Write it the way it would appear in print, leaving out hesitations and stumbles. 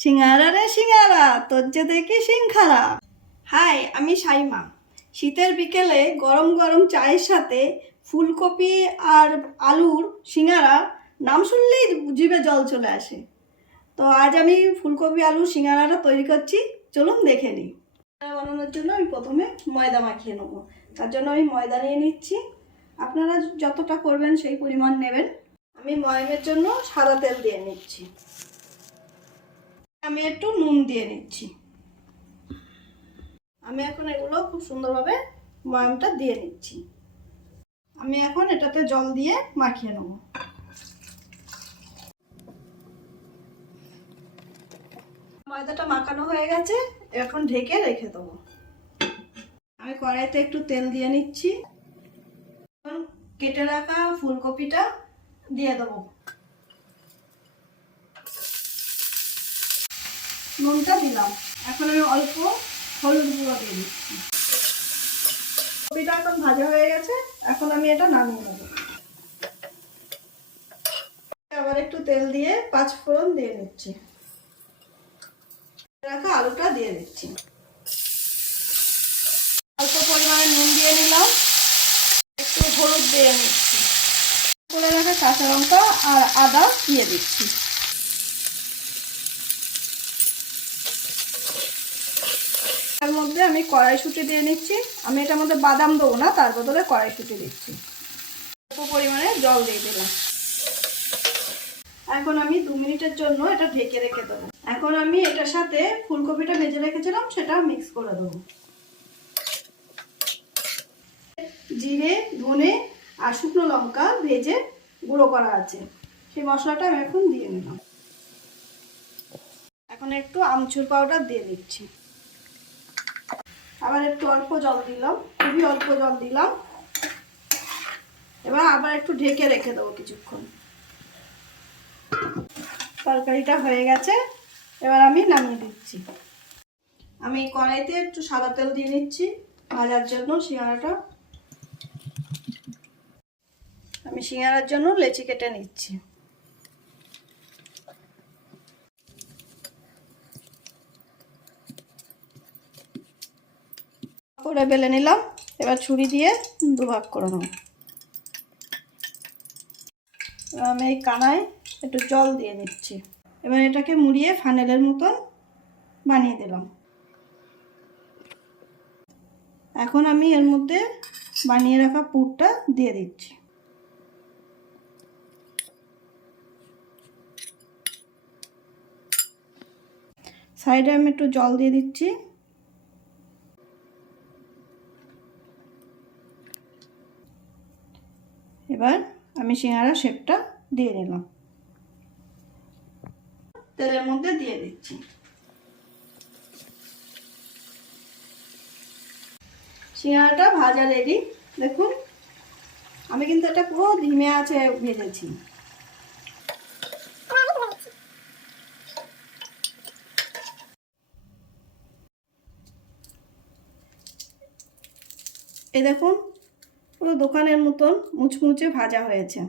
সিঙ্গারা রে সিঙ্গারা, তোর যে দেখি সিংখারা। হাই, আমি সাইমা। শীতের বিকেলে গরম গরম চায়ের সাথে ফুলকপি আর আলুর সিঙ্গারা নাম শুনলেই জিভে জল চলে আসে। তো আজ আমি ফুলকপি আলুর সিঙ্গারাটা তৈরি করছি, চলুন দেখে নিই। বানানোর জন্য আমি প্রথমে ময়দা মাখিয়ে নেবো। তার জন্য আমি ময়দা নিয়ে নিচ্ছি। আপনারা যতটা করবেন সেই পরিমাণ নেবেন। আমি ময়মের জন্য সাদা তেল দিয়ে নিচ্ছি। আমি একটু নুন দিয়ে নিচ্ছি। আমি এখন এগুলো খুব সুন্দরভাবে ময়ামটা দিয়ে নিচ্ছি। আমি এখন এটাতে জল দিয়ে মাখিয়ে নেব। ময়দাটা মাখানো হয়ে গেছে, এখন ঢেকে রেখে দেবো। আমি কড়াইতে একটু তেল দিয়ে নিচ্ছি। এখন কেটে রাখা ফুলকপিটা দিয়ে দেবো। নুনটা দিলাম। এখন আমি অল্প হলুদ গুঁড়ো দিয়ে দিচ্ছি। কপিটা এখন ভাজা হয়ে গেছে, এখন আমি এটা নামিয়ে নেব। আবার একটু তেল দিয়ে 5 ফোড়ন দিয়ে নিচ্ছি। রাখা আলুটা দিয়ে দিচ্ছি। অল্প পরিমাণে নুন দিয়ে নিলাম, একটু হলুদ দিয়ে নিচ্ছি। করে রাখা কাঁচা লঙ্কা আর আদা দিয়ে দিচ্ছি। তার মধ্যে আমি কড়াইশুঁটি দিয়ে নিচ্ছি। আমি এটার মধ্যে বাদাম দেবো না, তার বদলে কড়াইশুঁটি দিচ্ছি। অল্প পরিমাণে জল দিয়ে দিলাম। এখন আমি 2 মিনিটের জন্য এটা ঢেকে রেখে দেবো। এখন আমি এটার সাথে ফুলকপিটা ভেজে রেখেছিলাম সেটা মিক্স করে দেবো। জিরে, ধনে আর শুকনো লঙ্কা ভেজে গুঁড়ো করা আছে, সেই মশলাটা আমি এখন দিয়ে নিলাম। এখন একটু আমচুর পাউডার দিয়ে দিচ্ছি। আবার একটু অল্প জল দিলাম, খুবই অল্প জল দিলাম। এবার আবার একটু ঢেকে রেখে দেবো কিছুক্ষণ। তরকারিটা হয়ে গেছে, এবার আমি নামিয়ে দিচ্ছি। আমি কড়াইতে একটু সাদা তেল দিয়ে নিচ্ছি ভাজার জন্য সিঙ্গারাটা। আমি সিঙ্গারার জন্য লেচি কেটে নিচ্ছি। করে বেলে নিলাম। এবার ছুরি দিয়ে 2 ভাগ করে নেব। আমি এই কানায় একটু জল দিয়ে নিচ্ছি। এবার এটাকে মুড়িয়ে ফানেলের মতন বানিয়ে দিলাম। এখন আমি এর মধ্যে বানিয়ে রাখা পুরটা দিয়ে দিচ্ছি। সাইডে আমি একটু জল দিয়ে দিচ্ছি। এবার আমি সিঙ্গারা শেপটা দিয়ে নিলাম, তেলের মধ্যে দিয়ে দিচ্ছি। সিঙ্গারাটা ভাজা রেডি। দেখুন, আমি কিন্তু এটা পুরো ধিমে আঁচে ভেজেছি। এই দেখুন, পুরো দোকানের মতন মুচমুচে ভাজা হয়েছে।